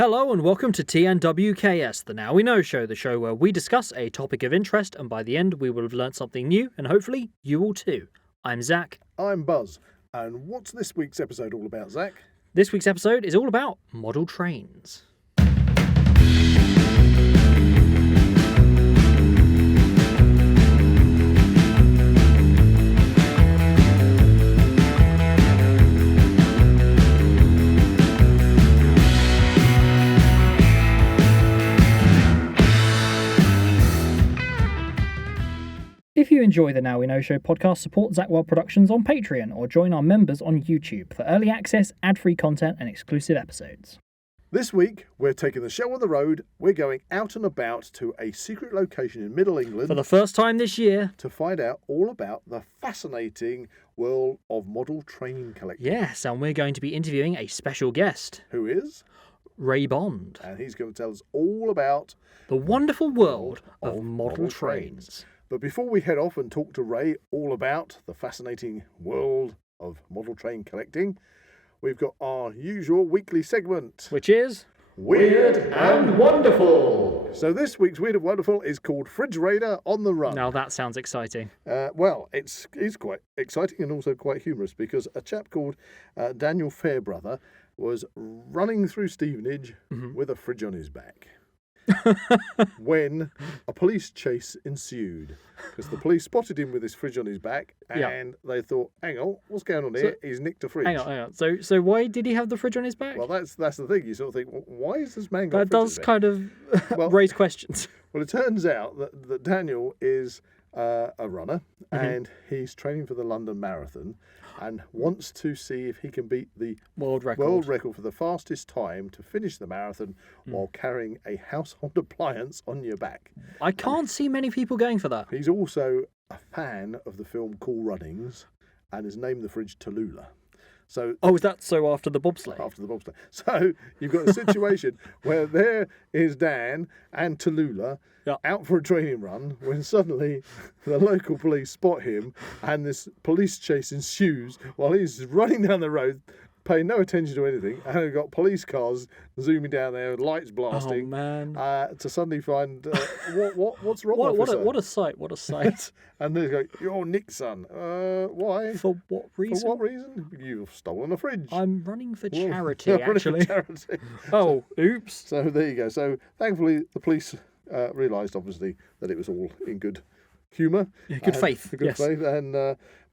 Hello and welcome to TNWKS, the Now We Know show, the show where we discuss a topic of interest and by the end we will have learnt something new and hopefully you will too. I'm Zach. I'm Buzz. And what's this week's episode all about, Zach? This week's episode is all about model trains. If you enjoy the Now We Know Show podcast, support Zak Wylde Productions on Patreon or join our members on YouTube for early access, ad-free content and exclusive episodes. This week, we're taking the show on the road. We're going out and about to a secret location in Middle England. For the first time this year. To find out all about the fascinating world of model train collecting. Yes, and we're going to be interviewing a special guest. Who is? Ray Bond. And he's going to tell us all about the wonderful world of model trains. But before we head off and talk to Ray all about the fascinating world of model train collecting, we've got our usual weekly segment, which is Weird and Wonderful. So this week's Weird and Wonderful is called Fridge Raider on the Run. Now that sounds exciting. Well, it's quite exciting and also quite humorous because a chap called Daniel Fairbrother was running through Stevenage with a fridge on his back. When a police chase ensued, because the police spotted him with his fridge on his back, and they thought, "Hang on, what's going on here? He's nicked a fridge." Hang on. So why did he have the fridge on his back? Well, that's the thing. You sort of think, well, why is this man got? That does kind of raise questions. Well, it turns out that Daniel is a runner, and he's training for the London Marathon, and wants to see if he can beat the world record for the fastest time to finish the marathon while carrying a household appliance on your back. I can't see many people going for that. He's also a fan of the film Cool Runnings and has named the fridge Tallulah. So, is that so after the bobsleigh? After the bobsleigh. So you've got a situation where there is Dan and Tallulah out for a training run when suddenly the local police spot him and this police chase ensues while he's running down the road, paying no attention to anything, and we've got police cars zooming down there, lights blasting. Oh man! To suddenly find what's wrong? What a sight! What a sight! And they go, "You're Nick's son. Why? For what reason? For what reason? You've stolen a fridge." I'm running for charity, actually. Charity. Oh, oops! So there you go. So thankfully, the police realised, obviously, that it was all in good humour. Yeah, good faith. Good faith. And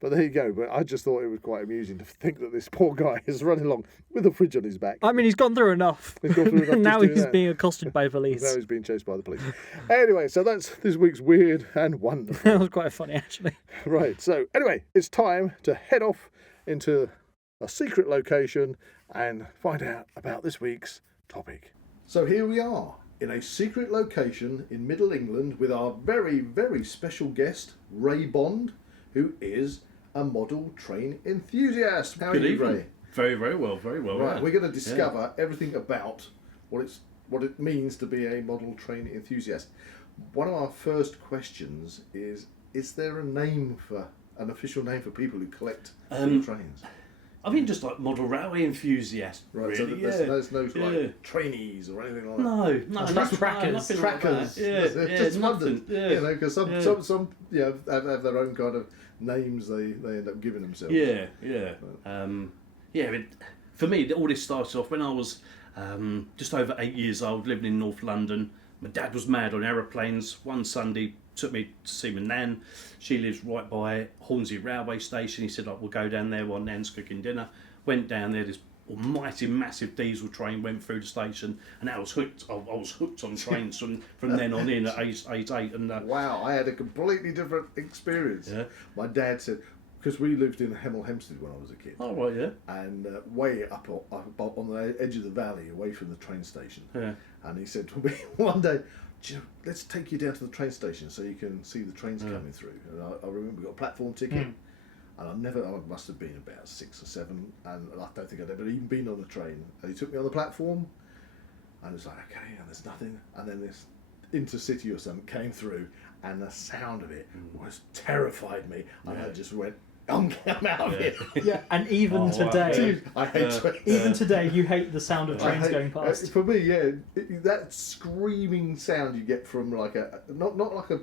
but there you go. But I just thought it was quite amusing to think that this poor guy is running along with a fridge on his back. I mean, he's gone through enough. Now he's being accosted by police. Now he's being chased by the police. Anyway, so that's this week's Weird and Wonderful. That was quite funny, actually. Right. So anyway, it's time to head off into a secret location and find out about this week's topic. So here we are in a secret location in Middle England with our very, very special guest, Ray Bond, who is a model train enthusiast. How are you, Ray? Very, very well, very well. Right, we're going to discover everything about what it means to be a model train enthusiast. One of our first questions is there an official name for people who collect trains? I mean, just like model railway enthusiast. Right, really, so there's no like trainees or anything like that. No, trackers. Just nothing. Yeah. You know, because some have their own kind of names they end up giving themselves. But for me, all this started off when I was just over 8 years old, living in North London. My dad was mad on aeroplanes. One Sunday, took me to see my nan. She lives right by Hornsey railway station. He said, we'll go down there while nan's cooking dinner. Went down there, this almighty massive diesel train went through the station, and I was hooked. I was hooked on trains from then on in at age 8. And wow, I had a completely different experience. Yeah. My dad said, because we lived in Hemel Hempstead when I was a kid. Oh, right, yeah. And way up on the edge of the valley, away from the train station. Yeah. And he said to me one day, let's take you down to the train station so you can see the trains coming through. And I remember we got a platform ticket. And I must have been about 6 or 7, and I don't think I'd ever even been on a train. And he took me on the platform, and it was like, okay, and there's nothing. And then this intercity or something came through, and the sound of it was terrified me. And I just went, I'm out of here. Yeah, and even Oh, today, Dude, I hate trains. even today, you hate the sound of I trains hate- going past. For me, yeah, that screaming sound you get from like not like a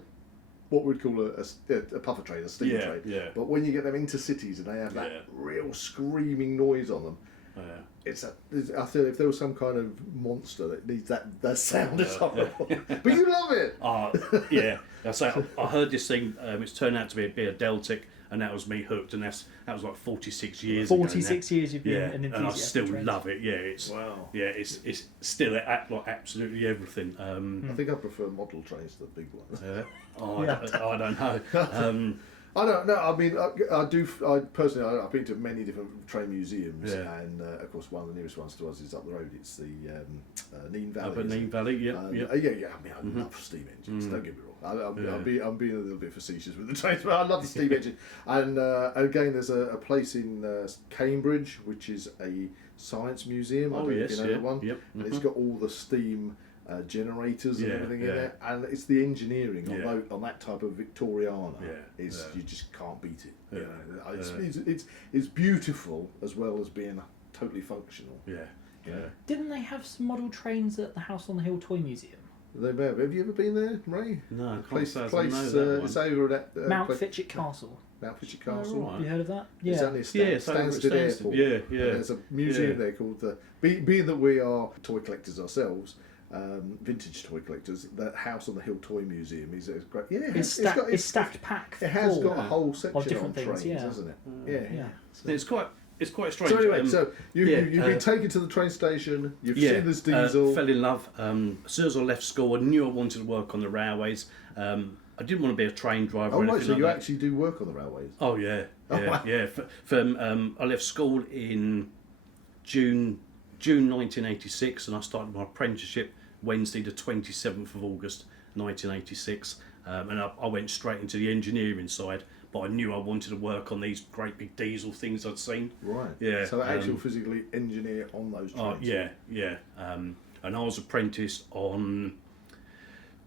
what we'd call a puffer train, a steam train. Yeah. But when you get them into cities and they have that Yeah. real screaming noise on them, I feel if there was some kind of monster that needs that sound, it's horrible. But you love it. Yeah. I heard this thing. It's turned out to be a Deltic, and that was me hooked. And that was like 46 years. 46 ago now. years you've been Yeah, an enthusiast. and I still for trains. love it. Yeah, it's Wow. Yeah, it's still like absolutely everything. I think I prefer model trains to the big ones. I don't know. I don't know. I mean, I do. I personally, I've been to many different train museums, Yeah. and of course, one of the nearest ones to us is up the road. It's the Neen Valley. Up at Neen Valley, yeah. Yeah. I mean, I love steam engines. Don't get me wrong. I'm being a little bit facetious with the trains, but I love the steam engine. And again, there's a place in Cambridge which is a science museum. I don't know if you know that one. Yep. And it's got all the steam generators and everything in there, and it's the engineering on that type of Victoriana you just can't beat it. You know? It's beautiful as well as being totally functional. Didn't they have some model trains at the House on the Hill Toy Museum? Have you ever been there, Ray? No, I Place can't say I know that it's one. over at Mount Fitchett Castle. Mount Fitchett Castle. right. Have you heard of that? It's only Stansted Airport. Yeah. And there's a museum there called being that we are toy collectors ourselves, vintage toy collectors. The House on the Hill Toy Museum is great. Yeah, It's stacked pack. It has full got a whole section on different things, trains, yeah. hasn't it? Yeah. It's quite strange. So anyway, you've been taken to the train station. You've seen this diesel. Fell in love. As soon as I left school, I knew I wanted to work on the railways. I didn't want to be a train driver. Oh or right, anything so like you that. actually do work on the railways. Oh yeah. I left school in June 1986, and I started my apprenticeship Wednesday, the 27th of August, 1986. And I went straight into the engineering side. But I knew I wanted to work on these great big diesel things I'd seen. Right. Yeah. So actual physically engineer on those trains. Yeah. And I was apprenticed on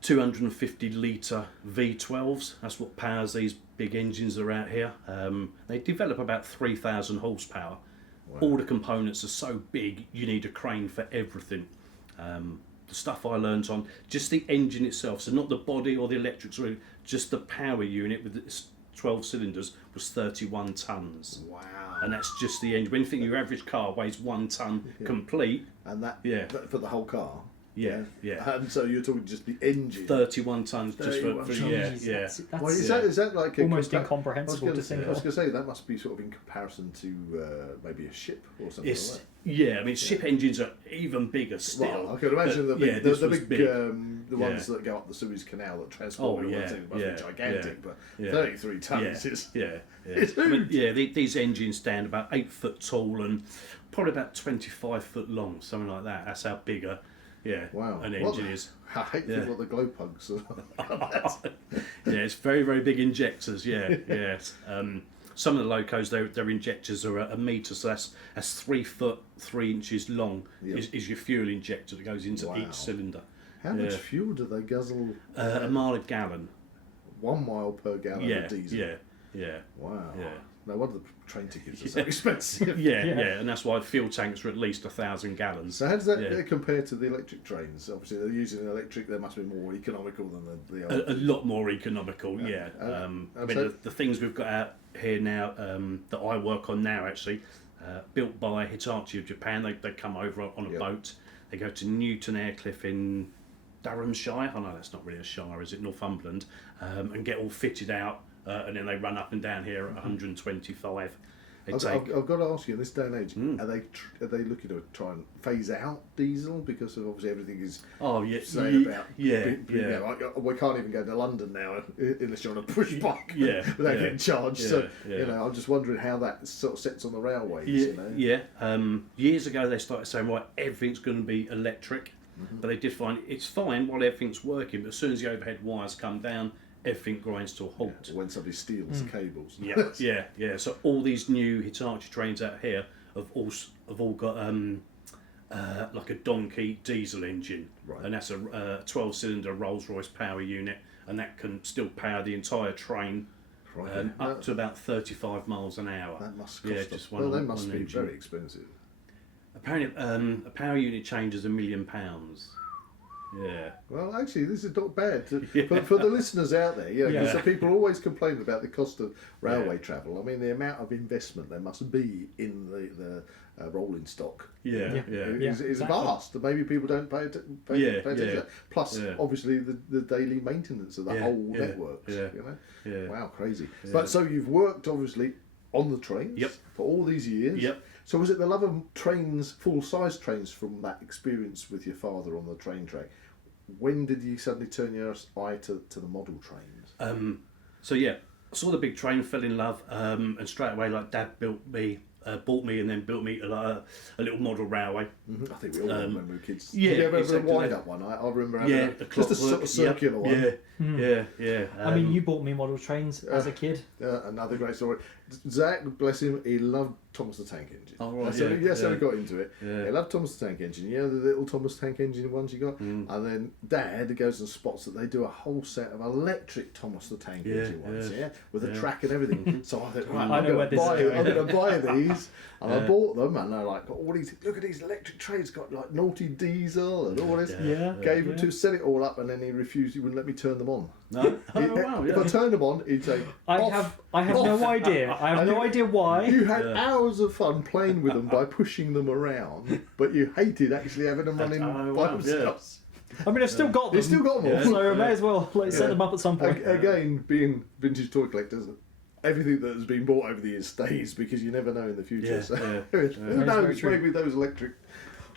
250 litre V12s. That's what powers these big engines that are out here. They develop about 3,000 horsepower. Wow. All the components are so big, you need a crane for everything. The stuff I learned on just the engine itself, so not the body or the electrics, really, just the power unit with its 12 cylinders was 31 tonnes. Wow. And that's just the engine. When you think your average car weighs 1 tonne complete. And that for the whole car. Yeah. And so you're talking just the engine. 31 tonnes just for That's Well, is that like almost incomprehensible to think I was of. going to say that must be sort of in comparison to maybe a ship or something like that. Yeah, I mean, ship engines are even bigger still. Well, I can imagine the big, the ones that go up the Suez Canal that transport must be gigantic, but 33 tonnes is it's huge. These engines stand about 8 foot tall and probably about 25 foot long, something like that. That's how big an engine is. I hate to think what the glow pugs are. It's very, very big injectors. Some of the locos, their injectors are a metre, so that's 3 foot 3 inches long. Is your fuel injector that goes into each cylinder. How much fuel do they guzzle? A mile a gallon. 1 mile per gallon of diesel. Yeah. Wow. Yeah. No wonder the train tickets are so expensive. And that's why fuel tanks are at least 1,000 gallons. So how does that compare to the electric trains? Obviously, they're using electric. They must be more economical than the old. A lot more economical, I mean, the things we've got out here now that I work on now, actually, built by Hitachi of Japan. They come over on a boat. They go to Newton Aircliff in Durhamshire. I know that's not really a shire, is it? Northumberland, and get all fitted out. And then they run up and down here at 125. I've got to ask you, in this day and age, are they looking to try and phase out diesel because of obviously everything is we can't even go to London now unless you're on a push bike without getting charged. I'm just wondering how that sort of sets on the railways. Years ago they started saying everything's going to be electric, but they did find it's fine while everything's working, but as soon as the overhead wires come down, everything grinds to a halt. When somebody steals the cables. So all these new Hitachi trains out here have all got like a donkey diesel engine, and that's a 12-cylinder Rolls-Royce power unit, and that can still power the entire train Crikey. up to about 35 miles an hour. That must cost just well, one. they must one be engine. very expensive. Apparently, a power unit change is £1 million. Yeah. Well, actually, this is not bad Yeah. for the listeners out there. Yeah, because Yeah. people always complain about the cost of railway travel. I mean, the amount of investment there must be in the rolling stock Yeah. is exactly. vast. And maybe people don't pay attention. Yeah. Plus, Yeah. obviously, the daily maintenance of the Yeah, whole yeah, networks. yeah. You know, Yeah. wow, crazy. Yeah. But so you've worked obviously on the trains Yep. for all these years. Yep. So was it the love of trains, full-size trains, from that experience with your father on the train track? When did you suddenly turn your eye to the model trains? So yeah, I saw the big train, fell in love, and straight away, like Dad bought me and then built me a little model railway. I think we all remember we were kids. yeah, Did you ever have exactly. a wind-up one? I remember having Yeah, just a sort of circular one. Yeah. I mean, you bought me model trains as a kid. Another great story. Zach, bless him, he loved Thomas the Tank Engine. Oh, right, So that's how yeah. he got into it. Yeah. He loved Thomas the Tank Engine. You know the little Thomas the Tank Engine ones you got? Mm. And then Dad goes and spots that they do a whole set of electric Thomas the Tank Engine ones, with a track and everything. So I thought, right, I know where this is going. I'm going to buy these. And I bought them, and they're like, all these, look at these electric trains, got like naughty diesel and all this. Yeah. Gave him to set it all up, and then he refused, he wouldn't let me turn them on. No? Oh, wow, If I yeah. turned them on, he'd say, I "Off." have no idea. I have And no you- idea why. You had hours of fun playing with them by pushing them around, but you hated actually having them running Oh, by wow, themselves. I mean, I've still got them. You still got them all. So I may as well set them up at some point. Again, being vintage toy collectors, everything that has been bought over the years stays because you never know in the future. Yeah, So yeah, who very knows? true. Maybe those electric.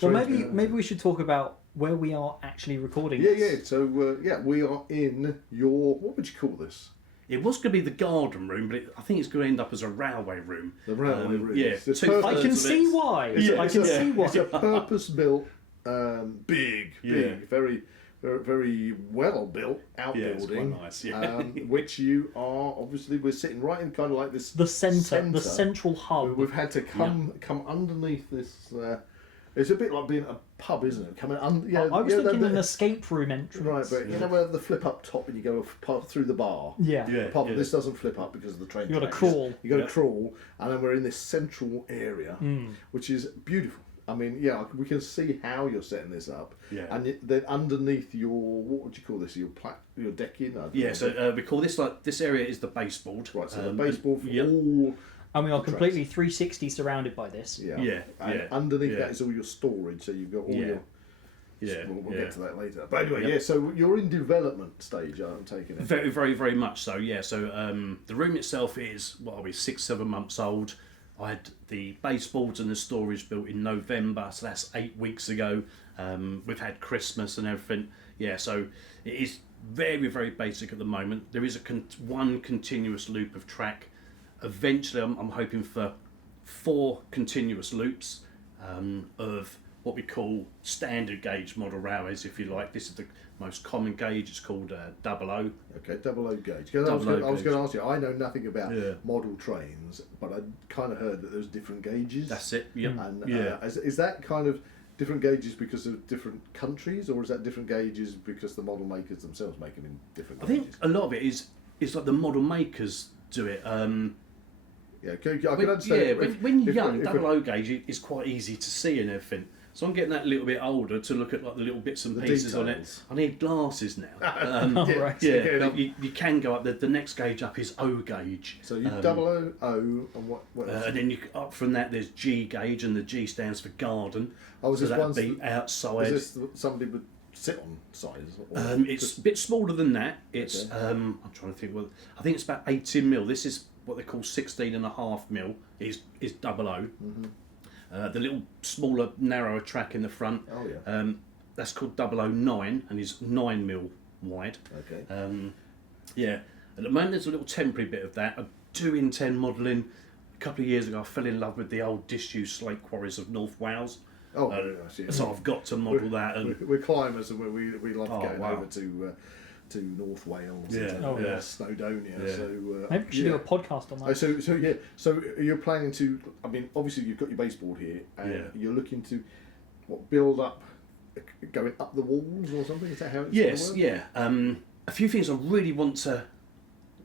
Well, trains- maybe we should talk about where we are actually recording Yeah, this. yeah. So we are in your, what would you call this? It was going to be the garden room, but I think it's going to end up as a railway room. The railway room. Yeah, It's two-thirds perfect. I can of see it. why. Yeah, I can yeah. see why. It's a purpose-built, big, Yeah. very, very well built outbuilding, it's quite nice, yeah. which you are obviously. We're sitting right in kind of like this The centre, the central hub. We've had to come underneath this. It's a bit like being a pub, isn't it? Coming I was thinking an escape room entrance. Right, but you know where the flip up top and you go through the bar. Yeah. Yeah. Apart from this doesn't flip up because of the train. You gotta tracks. crawl. You got to Yeah. crawl, and then we're in this central area, which is beautiful. I mean, yeah, we can see how you're setting this up. Yeah. And then underneath your, what would you call this? Your decking. I don't Yeah, know. so we call this, like, this area is the baseboard. Right, so the baseboard for yep. all. And we are completely 360 surrounded by this. Yeah. Yeah, And yeah, underneath yeah. that is all your storage. So you've got all Yeah. your. Yeah, We'll yeah. get to that later. But anyway, Yep. yeah. So you're in development stage. I'm taking it. Very, very, very much so, yeah. So the room itself is, what are we, 6-7 months old. I had the baseboards and the storage built in November, so that's 8 weeks ago. We've had Christmas and everything. Yeah, so it is very, very basic at the moment. There is one continuous loop of track. Eventually, I'm hoping for 4 continuous loops of what we call standard gauge model railways, if you like. This is the most common gauge. It's called 00. Okay, 00 gauge. 'Cause I was gauge. going to ask you. I know nothing about Yeah. model trains, but I kind of heard that there's different gauges. That's it. Yep. And Yeah. is that kind of different gauges because of different countries, or is that different gauges because the model makers themselves make them in different I gauges? think a lot of it is like the model makers do it. Yeah, I can When, understand. yeah, if- when you're if- young, if- 00 gauge is quite easy to see and everything. So I'm getting that little bit older to look at like the little bits and The pieces on it. details. I need glasses now. Oh, right. Yeah, but you can go up. The next gauge up is O gauge. So you 00 and what else? And then you up from that. There's G gauge, and the G stands for garden. Oh, was so this that'd one's be is outside. this somebody would sit on sides? Or It's a bit smaller than that. It's I'm trying to think. Well, I think it's about 18 mil. This is what they call 16.5 mil. Is 00. The little smaller, narrower track in the front. Oh yeah. That's called 009 and is 9 mil wide. Okay. Yeah. At the moment, there's a little temporary bit of that. I do intend modelling. A couple of years ago, I fell in love with the old disused slate quarries of North Wales. Oh, very nice, yeah. So I've got to model that. And We're climbers and we love Oh, going wow. over to North Wales, Yeah. and Oh, yeah. Snowdonia. Yeah. So Maybe we should do a podcast on that. So you're planning to. I mean, obviously you've got your baseboard here, and Yeah. you're looking to build up, going up the walls or something. Is that how it's yes, gonna work? yeah. A few things I really want to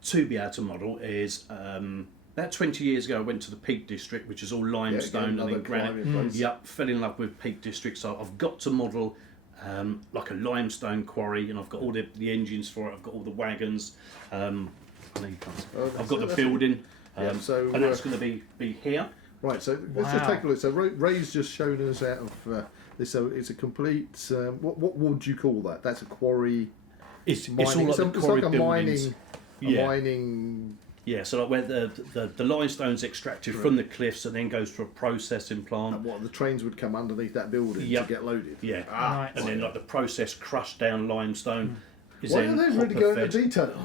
to be able to model is about 20 years ago I went to the Peak District, which is all limestone and then granite. Yep, fell in love with Peak District, so I've got to model like a limestone quarry, and I've got all the engines for it, I've got all the wagons, I know you can't. I've got the building, and that's going to be here. Right, so let's just take a look. So Ray's just shown us out of this. So it's a complete. What would you call that? That's a quarry. It's all like the quarry buildings. Mining. Yeah, so like where the limestone's extracted from the cliffs and then goes through a processing plant. And what, the trains would come underneath that building to get loaded? Yeah, and then like the process crushed down limestone. Why are they really going into detail?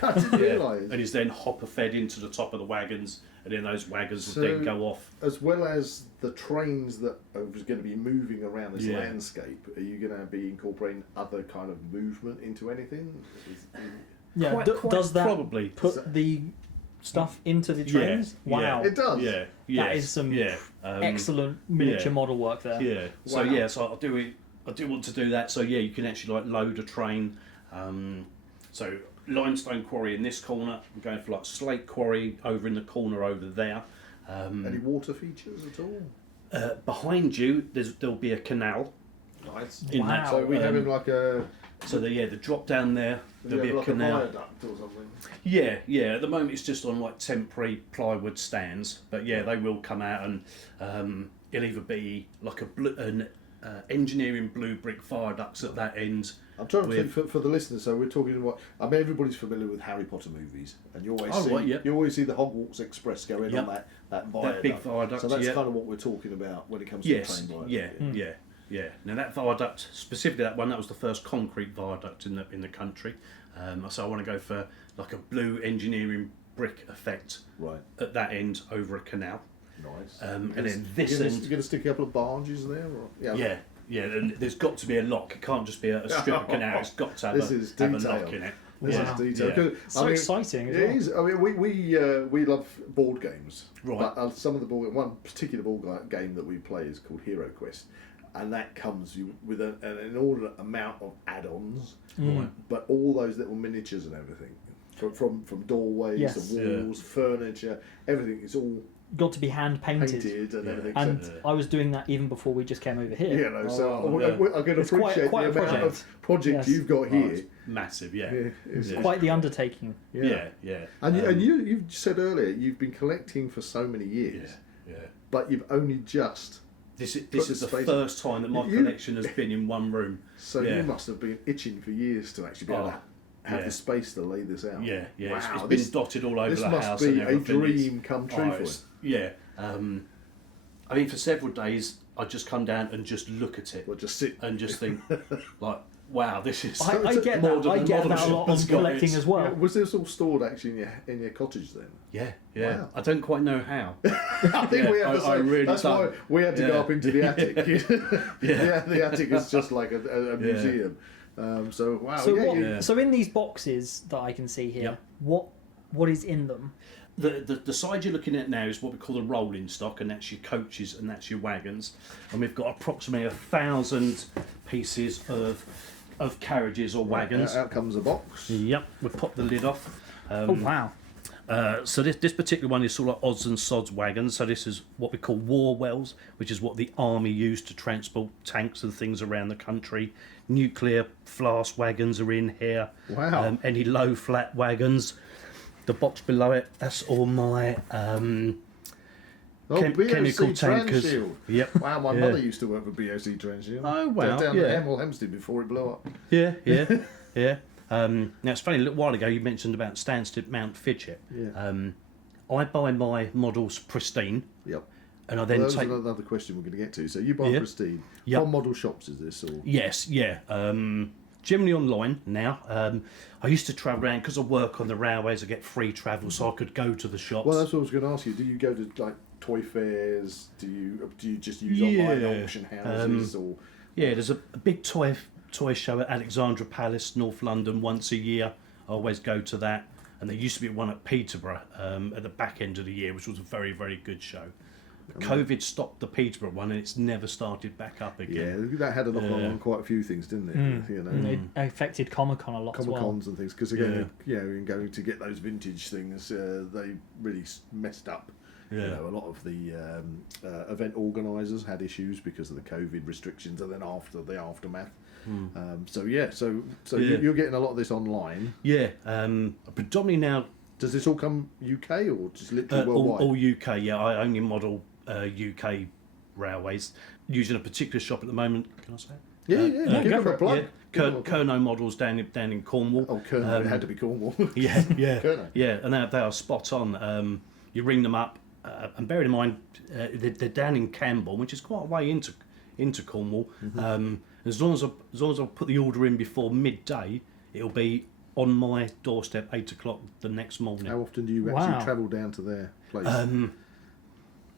I didn't realise. And is then hopper fed into the top of the wagons, and then those wagons would then go off. As well as the trains that are going to be moving around this landscape, are you going to be incorporating other kind of movement into anything? Yeah, does that probably put the stuff into the trains? Yeah. Wow, it does. Yeah, that is some excellent miniature model work there. Yeah, so so I do want to do that. So yeah, you can actually like load a train. So limestone quarry in this corner. I'm going for like slate quarry over in the corner over there. Any water features at all? Behind you, there'll be a canal. Nice. Wow. So we're having like a. So the drop down there, there'll be a like canal. A viaduct or something. Yeah. At the moment, it's just on like temporary plywood stands, but yeah, they will come out and it'll either be like an engineering blue brick viaducts at that end. I'm trying to think for the listeners. So we're talking about. I mean, everybody's familiar with Harry Potter movies, and you always see the Hogwarts Express go in on that viaduct. That big viaduct. So that's kind of what we're talking about when it comes to the train viaduct. Yeah. Now that viaduct, specifically that one, that was the first concrete viaduct in the country. So I want to go for like a blue engineering brick effect at that end over a canal. Nice. And then this end, you're going to stick a couple of barges there, or Yeah, and there's got to be a lock. It can't just be a strip of canal. It's got to have a lock in it. This is detail. So exciting. It is. I mean, we love board games. Right. But some of the one particular board game that we play is called Hero Quest, and that comes with an inordinate amount of add-ons, but all those little miniatures and everything, from doorways to walls, furniture, everything. It's all got to be hand painted and everything. And I was doing that even before we just came over here. Yeah, no, I can appreciate quite the amount of project you've got here. It's massive, It's quite the undertaking. Yeah. And you said earlier you've been collecting for so many years. Yeah. But you've only just. This is the first time that my collection has been in one room. So you must have been itching for years to actually be able to have the space to lay this out. Yeah. Wow, it's been dotted all over the house. This and must be a dream come true for it. Yeah. I mean, for several days, I just come down and just look at it. Or just sit and just think, like, wow, this is. I get that. I get that a lot on collecting as well. Was this all stored actually in your cottage then? Yeah. Wow. I don't quite know how. I think we have to say that's why we had to go up into the attic. The attic is just like a museum. So wow. So in these boxes that I can see here, what is in them? The side you're looking at now is what we call the rolling stock, and that's your coaches and that's your wagons, and we've got approximately 1,000 pieces of carriages or wagons. Out comes a box. Yep, we've popped the lid off. Oh wow! So this particular one is sort of like odds and sods wagons. So this is what we call war wells, which is what the army used to transport tanks and things around the country. Nuclear flask wagons are in here. Wow. Any low flat wagons. The box below it, that's all my chemical tankers. Shield. Yep. Wow, my mother used to work for BOC Transhield. Oh wow. Down at Hemel Hempstead before it blew up. Yeah. Now it's funny. A little while ago you mentioned about Stansted Mount Fidget. Yeah. I buy my models pristine. Yep. And I then take another question we're going to get to. So you buy pristine from model shops, is this or? Yes. Yeah. Generally online now. I used to travel around because I work on the railways. I get free travel, so I could go to the shops. Well, that's what I was going to ask you. Do you go to like toy fairs? Do you just use online auction houses or? Yeah, there's a big toy show at Alexandra Palace, North London, once a year. I always go to that, and there used to be one at Peterborough at the back end of the year, which was a very, very good show. COVID stopped the Peterborough one, and it's never started back up again. Yeah, that had a knock-on on quite a few things, didn't it? You know, It affected Comic-Con a lot as well. Comic-Cons and things, because again, in going to get those vintage things, they really messed up. Yeah. You know, a lot of the event organisers had issues because of the COVID restrictions, and then after the aftermath. So you're getting a lot of this online. Yeah, predominantly now. Does this all come UK or just literally worldwide? All UK, yeah. I only model UK railways using a particular shop at the moment. Can I say it? Yeah, give them a plug. Kerno models down in Cornwall. Oh, Kerno, it had to be Cornwall. Yeah, Kerno. Yeah, and they are spot on. You ring them up, and bearing in mind they're down in Campbell, which is quite a way into Cornwall. As long as I put the order in before midday, it'll be on my doorstep 8 o'clock the next morning. How often do you actually travel down to their place?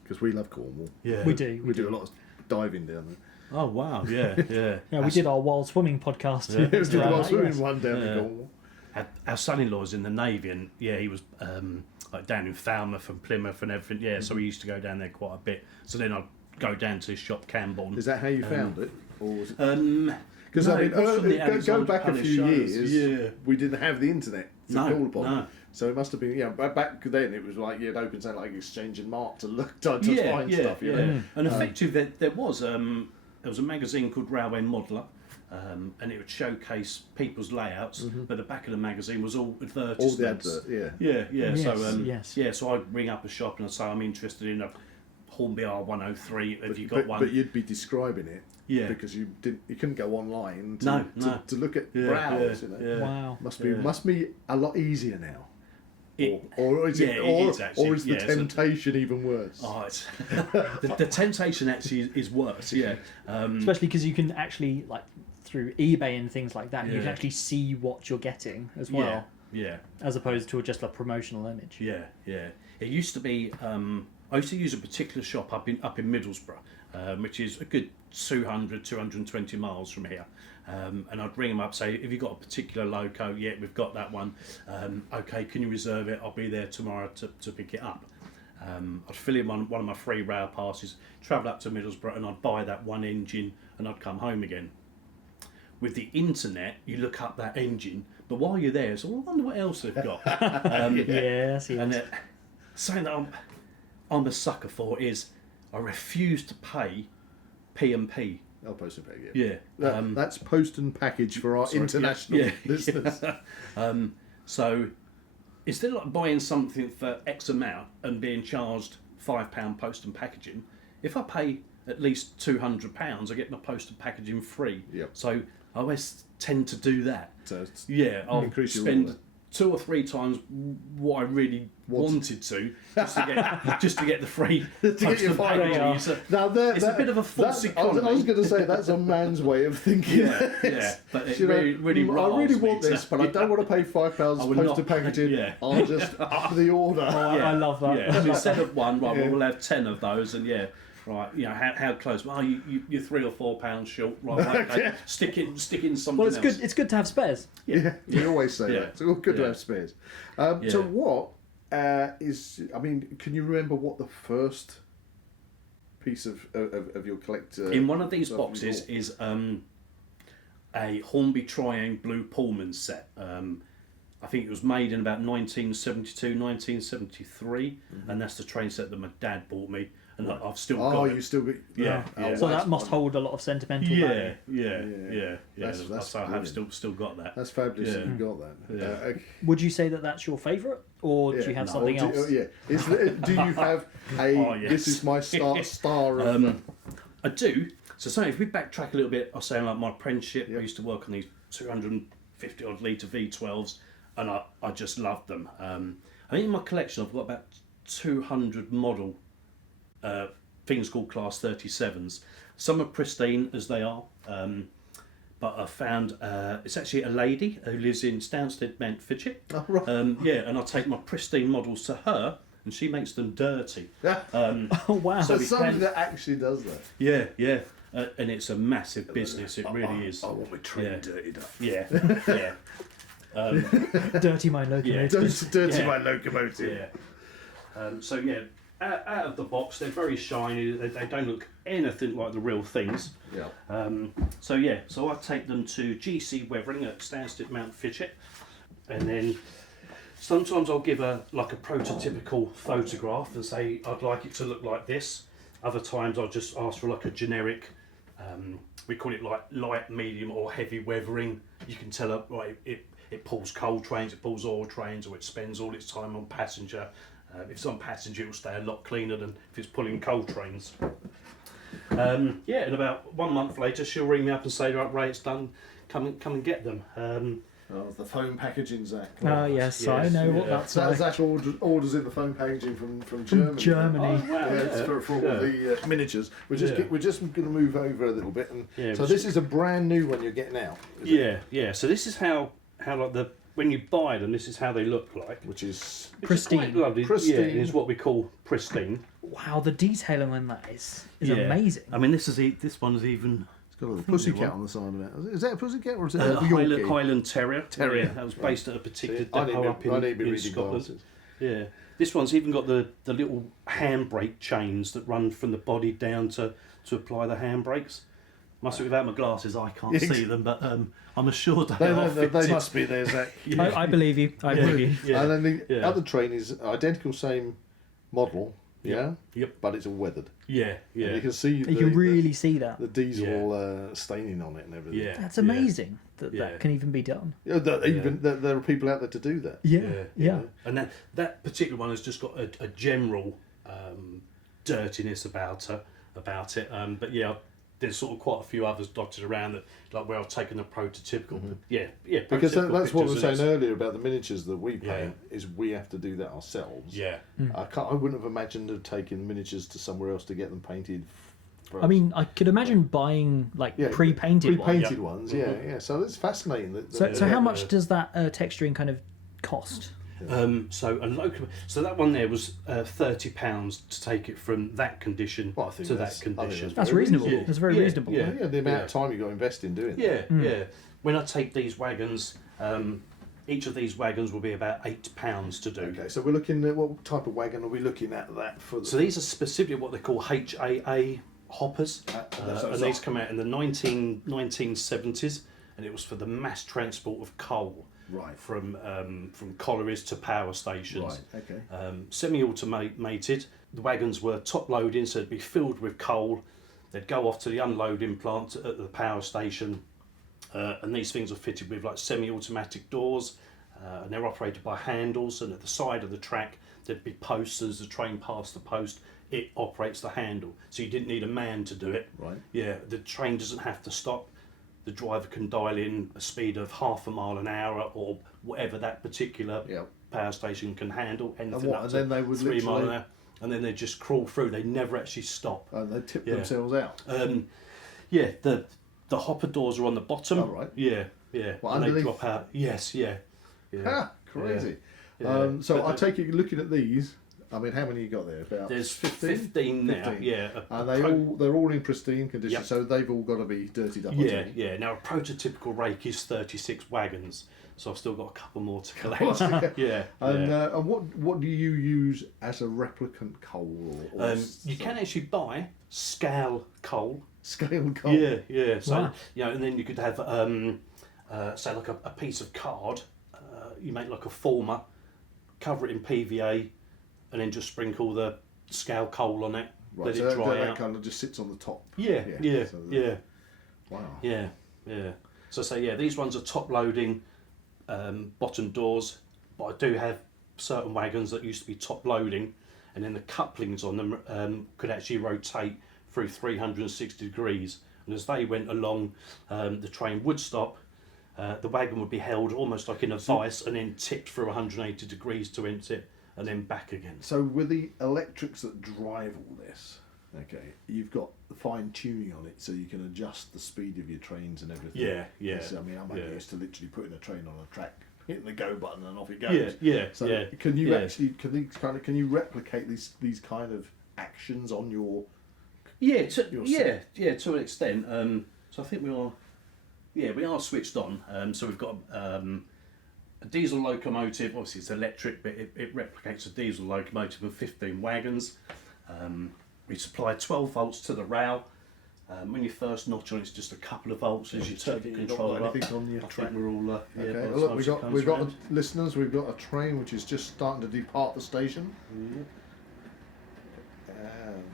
Because we love Cornwall. Yeah, We do. We do a lot of diving down there. Oh wow, yeah. Yeah, we did our wild swimming podcast. We did around while that, swimming yes. one down in Cornwall. Our son-in-law's in the Navy, and he was like down in Falmouth and Plymouth and everything. Yeah, so we used to go down there quite a bit. So then I'd go down to his shop, Campbell. Is that how you found it? Or was it? Because Go back a few years, we didn't have the internet to call upon. No. So it must have been, back then it was like you'd open something like Exchange and Mark to find stuff, you know. And effectively, there was a magazine called Railway Modeller, and it would showcase people's layouts, but the back of the magazine was all advertisements. All the advert, Yes, So I'd ring up a shop and I'd say, I'm interested in a Hornby R103, have you got one? But you'd be describing it. Yeah. Because you couldn't go online to look at Yeah, browse. yeah, You know. yeah. Wow. Must be a lot easier now. Or is it is actually. or is the temptation even worse? Oh, it's the temptation actually is worse. Yeah. Especially because you can actually, like, through eBay and things like that, you can Yeah. actually see what you're getting as well, Yeah. as opposed to just a promotional image. Yeah. It used to be. I used to use a particular shop up in Middlesbrough, which is a good 220 miles from here. And I'd ring them up, say, have you got a particular loco? Yeah, we've got that one. Okay, can you reserve it? I'll be there tomorrow to pick it up. I'd fill in one of my free rail passes, travel up to Middlesbrough, and I'd buy that one engine, and I'd come home again. With the internet, you look up that engine, but while you're there, so I wonder what else they've got. Yes. And something that I'm a sucker for is I refuse to pay P&P. Oh, post and package. Yeah. Yeah. That's post and package for our international listeners. So instead of like buying something for X amount and being charged £5 post and packaging, if I pay at least £200, I get my post and packaging free. Yep. So I always tend to do that. So I'll increase your spend order. 2 or 3 times what I really wanted to, just to get the free to get your packaging. So now it's a bit of a false economy. I was going to say that's a man's way of thinking. Yeah, but it really I really riles me want this, but I don't want to pay £5 post and packaging. Yeah. I'll just up the order. I love that. Yeah. So instead of one, right, we'll have 10 of those, and right, how close? Well, you're £3 or £4 short. Right, okay. Stick in something Well, else. it's good to have spares. Yeah, you always say Yeah. that. It's all good to Yeah. have spares. So what can you remember what the first piece of your collector... In one of these stuff you boxes bought? is a Hornby Triangle Blue Pullman set. I think it was made in about 1972, 1973, and that's the train set that my dad bought me, and I've still got it. You still got... Yeah. So that must hold a lot of sentimental value. Yeah. That's So I have still got that. That's fabulous that Yeah. you got that. Yeah. Would you say that that's your favourite, or do you have something else? Do you have a... yes. This is my star of... I do. So if we backtrack a little bit, I was saying like my apprenticeship, I used to work on these 250 odd litre V12s, and I just loved them. I think in my collection I've got about 200 model things called Class 37s. Some are pristine as they are, but I found it's actually a lady who lives in Stansted, Mountfitchet. Oh, right. And I take my pristine models to her, and she makes them dirty. Oh wow! So we somebody can- that actually does that. Yeah. And it's a massive business. It really is. I want my train dirtied up. Yeah. Dirty my locomotive. Dirty my locomotive. Yeah. out of the box, they're very shiny. They don't look anything like the real things. Yeah. So I take them to GC Weathering at Stansted Mount Fitchett, and then sometimes I'll give a prototypical photograph and say I'd like it to look like this. Other times I'll just ask for like a generic. We call it like light, medium, or heavy weathering. You can tell it pulls coal trains, it pulls oil trains, or it spends all its time on passenger. If it's on passenger, it'll stay a lot cleaner than if it's pulling coal trains. And about 1 month later, she'll ring me up and say, right, Ray, it's done. Come and get them. The foam packaging, Zach. Yes, I know what that's like. Zach orders in the foam packaging from Germany. Germany. Oh, wow, It's for all the miniatures. We're just going to move over a little bit, and so this is a brand new one you're getting out. Yeah. So this is how like when you buy them, this is how they look like, Which is Pristine. quite lovely. Pristine. Yeah, it is what we call pristine. Wow, the detailing on that is Yeah. amazing. I mean, this one's even. it's got a little pussycat on the side of it. Is that a pussycat or is it a Highland, Yorkie? Highland Terrier. Yeah, that was based at a particular depot up in Scotland. Glasses. Yeah, this one's even got the little handbrake chains that run from the body down to apply the handbrakes. Must be without my glasses, I can't see them, but I'm assured They must be there, Zach. I believe you. I believe you. Yeah. And then the other train is identical, same model. Yeah. Yep. But it's all weathered. Yeah. And you can see You can really see that. the diesel staining on it and everything. Yeah. That's amazing that can even be done. Yeah, there are people out there to do that. Yeah. And that particular one has just got a general dirtiness about it. But yeah, there's sort of quite a few others dotted around that, like where I've taken a prototypical. Because prototypical that's what we were pictures, saying and earlier about the miniatures that we paint, is we have to do that ourselves. Yeah. I wouldn't have imagined of taking miniatures to somewhere else to get them painted. I mean, I could imagine buying pre-painted ones. Yeah. So it's fascinating. So how much does that texturing kind of cost? So that one there was £30 to take it from that condition to that condition. That's reasonable. That's very reasonable. Yeah, the amount of time you got to invest in doing that. Yeah. When I take these wagons, each of these wagons will be about £8 to do. Okay, so we're looking at what type of wagon are we looking at that for? So these are specifically what they call HAA hoppers, and these come out in the 1970s, and it was for the mass transport of coal. Right. From collieries to power stations. Right, okay. Semi-automated. The wagons were top loading, so they'd be filled with coal. They'd go off to the unloading plant at the power station, and these things are fitted with like semi-automatic doors, and they're operated by handles. And at the side of the track, there'd be posts. As the train passed the post, it operates the handle. So you didn't need a man to do it. Right. Yeah. The train doesn't have to stop. The driver can dial in a speed of 0.5 mile an hour or whatever that particular power station can handle. Anything up to 3 miles an hour, and then they just crawl through. They never actually stop. And they tip themselves out. The hopper doors are on the bottom. Oh, right. Yeah. Well, and underneath? they drop out. Yes. Yeah. Ah, crazy. Yeah. So I take it, looking at these. I mean, how many you got there? About There's 15 now. 15. Yeah. And they're all in pristine condition, so they've all got to be dirtied up. Yeah. Now a prototypical rake is 36 wagons, so I've still got a couple more to collect. Yeah. And what do you use as a replicant coal? Or you can actually buy scale coal. Scale coal. Yeah. So Wow. and then you could have say like a piece of card. You make like a former, cover it in PVA, and then just sprinkle the scale coal on it. Right, let so it dry that out. kind of just sits on the top. Yeah. Wow. Yeah. So these ones are top loading, bottom doors, but I do have certain wagons that used to be top loading, and then the couplings on them could actually rotate through 360 degrees. And as they went along, the train would stop. The wagon would be held almost like in a vice, and then tipped through 180 degrees to empty it, and then back again. So with the electrics that drive all this, okay, you've got the fine tuning on it, so you can adjust the speed of your trains and everything. Yeah. I mean, I'm used to literally putting a train on a track, hitting the go button, and off it goes. So can you actually can you replicate these kind of actions on your? To an extent. So I think we are switched on. So we've got a diesel locomotive. Obviously, it's electric, but it replicates a diesel locomotive of 15 wagons. We supply 12 volts to the rail. When you first notch on, it's just a couple of volts. As you turn the controller up, on your I track. think we're all. Okay. by the Look, time it we've comes got round. listeners. We've got a train which is just starting to depart the station.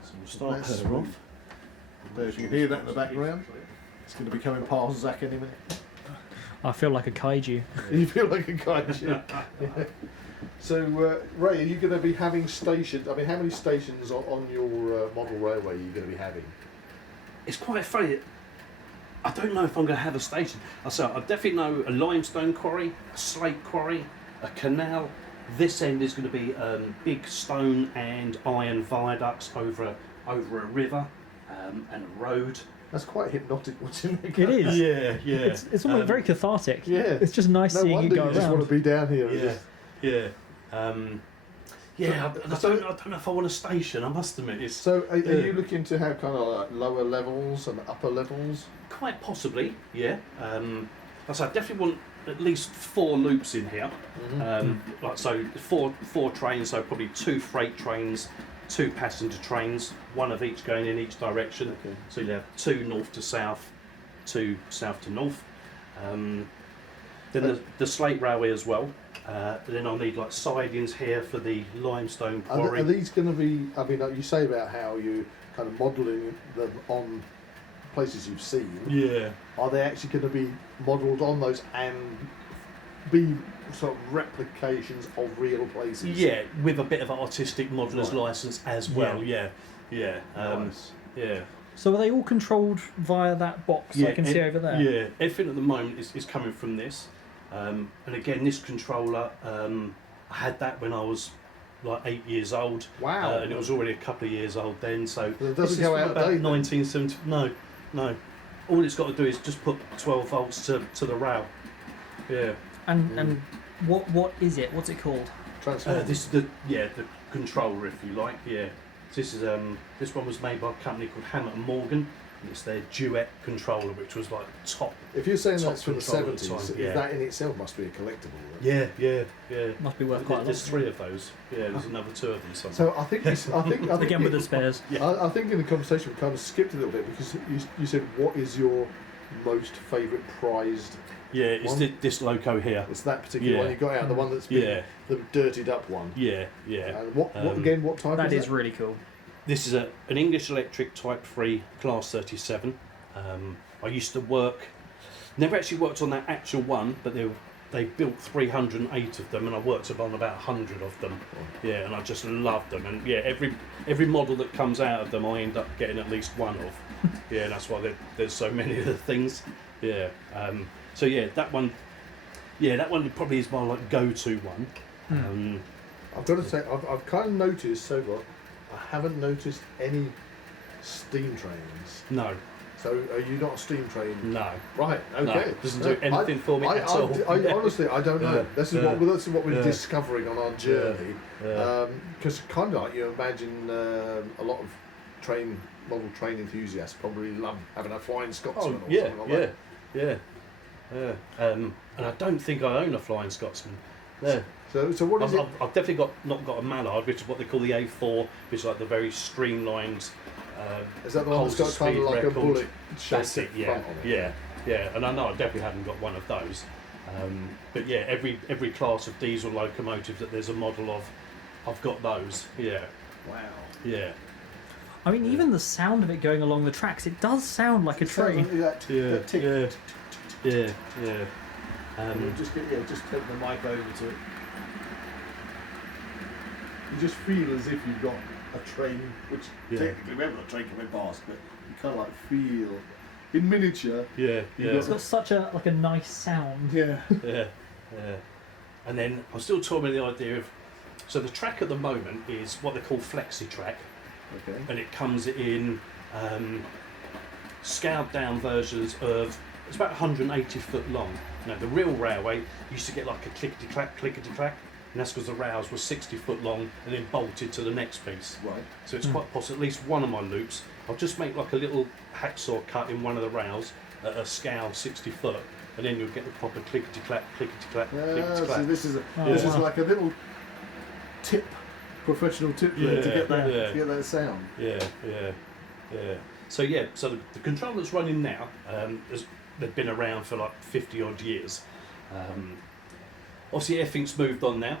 So we'll start her off. There, if you can hear that in the background, it's going to be coming past Zach any minute. I feel like a kaiju. You feel like a kaiju. Yeah. So, Ray, are you going to be having stations? I mean, how many stations on your model railway are you going to be having? It's quite funny. I don't know if I'm going to have a station. I definitely know a limestone quarry, a slate quarry, a canal. This end is going to be big stone and iron viaducts over a river and a road. That's quite hypnotic watching it. It is. Yeah. It's almost very cathartic. Yeah. It's just nice No seeing wonder you go you just around. want to be down here. And Yeah. just- I don't know if I want a station. I must admit, it's So, are you looking to have kind of like lower levels and upper levels? quite possibly. Yeah. I definitely want at least 4 loops in here. Like so, four trains. So probably 2 freight trains, 2 passenger trains, 1 of each going in each direction. Okay. So you have 2 north to south, 2 south to north. Then the slate railway as well. Then I'll need like sidings here for the limestone quarry. Are these going to be? I mean, like you say about how you kind of modelling them on places you've seen. Yeah. Are they actually going to be modelled on those and be sort of replications of real places? Yeah, with a bit of an artistic modeller's Right. licence as well. Yeah. Nice. Yeah. So are they all controlled via that box I can see over there? Yeah, everything at the moment is coming from this. And again, this controller, I had that when I was like 8 years old. Wow. And it was already a couple of years old then. So Well, it this doesn't is go from out of about date then? 1970. No. All it's got to do is just put 12 volts to the rail. Yeah. And what is it? What's it called? Transform. This is the controller, if you like. Yeah. This is this one was made by a company called Hammett and Morgan. And it's their duet controller, which was like top. If you're saying top that's from the control at 70s, the time, yeah. that in itself must be a collectible. Then. Yeah. Must be worth quite a lot. There's 3 of those. Yeah, there's another 2 of them somewhere. So I think Again with the spares. I think in the conversation we kind of skipped a little bit because you said what is your most favourite prized? Yeah, it's one? this loco here. It's that particular one you got out, the one that's been the dirtied up one. Yeah. And what again? What type? That is is really cool. This is an English Electric Type 3 Class 37. I used to work, never actually worked on that actual one, but they built 308 of them, and I worked on about 100 of them. Yeah, and I just loved them. And yeah, every model that comes out of them, I end up getting at least one of. Yeah, and that's why there's so many of the things. Yeah. So yeah, that one probably is my like go-to one. I've got to say, I've kind of noticed so far. I haven't noticed any steam trains. No. So are you not a steam train? No. Right. Okay. No, doesn't do anything for me at all. I honestly, I don't know. This is what we're Yeah. discovering on our journey. Yeah. Because kind of like you imagine a lot of model train enthusiasts probably love having a Flying Scotsman or something like that. Yeah. And I don't think I own a Flying Scotsman. Yeah. So what is it? I've definitely not got a mallard, which is what they call the A4, which is like the very streamlined. Is that the one that's got kind of like a bullet That's shaped it. front on it? Yeah. And I know I definitely haven't got one of those. But yeah, every class of diesel locomotive that there's a model of, I've got those. Yeah. Wow. Yeah. I mean, even the sound of it going along the tracks, it does sound like a train. That tick. Yeah. Just take the mic over to it. You just feel as if you've got a train, which technically we haven't got a train coming past, but you kind of like feel in miniature. Yeah. It's got such a nice sound. Yeah. Yeah. And then I'm still talking about the idea of. So the track at the moment is what they call flexi track, Okay. and it comes in scaled down versions of. It's about 180 foot long. Now the real railway used to get like a clickety clack, and that's because the rails were 60 foot long and then bolted to the next piece. Right. So it's quite possible. At least one of my loops, I'll just make like a little hacksaw cut in one of the rails at a scale 60 foot, and then you'll get the proper clickety-clack, clickety-clack, So clickety-clack. this is wow. like a little tip, professional tip there to get that yeah. to get that sound. Yeah. So the controller that's running now, they've been around for like 50 odd years. Obviously everything's moved on now.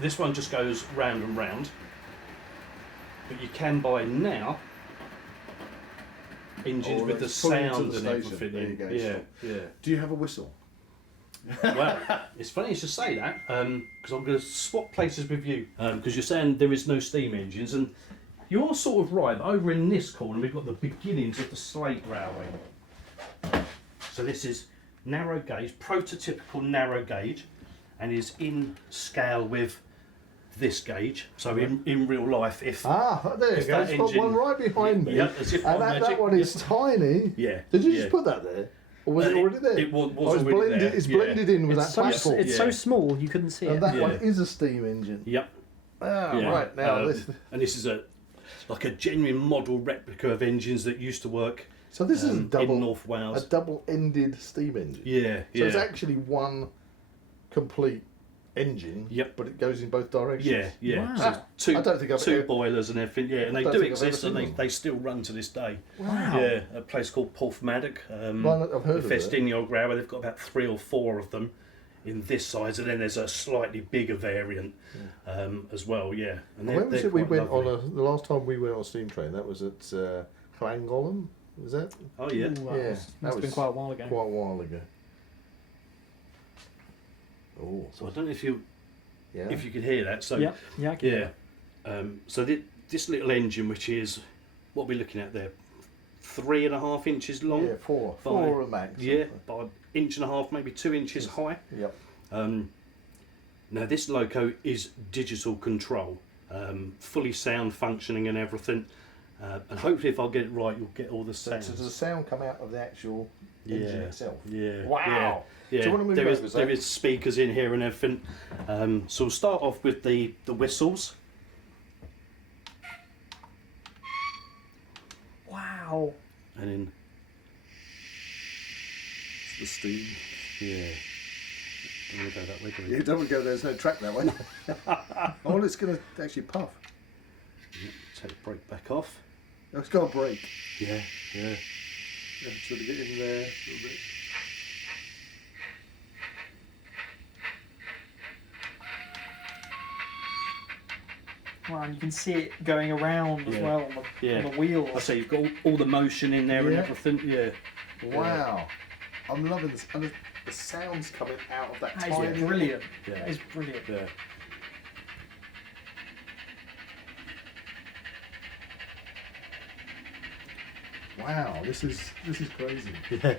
This one just goes round and round, but you can buy now engines with the that's pulling into sound the and station. everything. There you go, Yeah. Do you have a whistle? Well, it's funny you should say that, because I'm going to swap places with you, because you're saying there is no steam engines, and you are sort of right, but over in this corner we've got the beginnings of the slate railway. So this is narrow gauge, prototypical narrow gauge, and is in scale with this gauge. So in real life, if There you go. that It's got one right behind me. Yeah, as if by And magic. that one is tiny. Yeah. Did you yeah. just put that there? Or was it already there? It was Oh, it's already blended, there. It's yeah. blended in with It's that so, platform. it's so small you couldn't see And it. that Yeah. one is a steam engine. Yep. Ah, Yeah. right. Now this. And this is like a genuine model replica of engines that used to work So this is in North a Wales. double-ended steam engine. Yeah, So it's actually one complete engine. Yep. But it goes in both directions. Yeah. Wow. So two, I don't think I've two ever- boilers and everything. Yeah, and they don't do think I've ever exist, and seen them. they still run to this day. Wow. Yeah, a place called Porthmadog. Well, I've heard the of it. Festiniog Railway. They've got about 3 or 4 of them in this size, and then there's a slightly bigger variant as well. Yeah. And When was it we quite went lovely. on the last time we went on a steam train? That was at Llangollen, was that? Oh yeah. Ooh, that Yeah, must that have been was quite a while ago. Quite a while ago. Oh, So I don't know if you yeah. can hear that. So Yeah, I can hear yeah. So this little engine, which is what we're looking at there, 3.5 inches long. Yeah, four By- a max. Yeah, by 1.5 inches, maybe 2 inches high. Yep. Now this loco is digital control, fully sound functioning and everything. And hopefully, if I get it right, you'll get all the So sounds. does the sound come out of the actual engine itself? Yeah. Wow. Yeah. Do you wanna move there over, is Zach? there is speakers in here and everything. So we'll start off with the whistles. Wow. And then The steam. yeah. Don't want to go that way, do we? You don't go. There's no track that way. Oh, it's going to actually puff. Take the brake back off. Oh, it's got a brake. Yeah. Yeah, sort of get in there a little bit. Wow, and you can see it going around as Yeah. well on the wheels. I say you've got all the motion in there and Yeah. everything. Yeah. Wow. I'm loving this. And the sounds coming out of that That tiny is brilliant. Yeah. That is brilliant. Yeah. Wow, this is crazy. Yeah.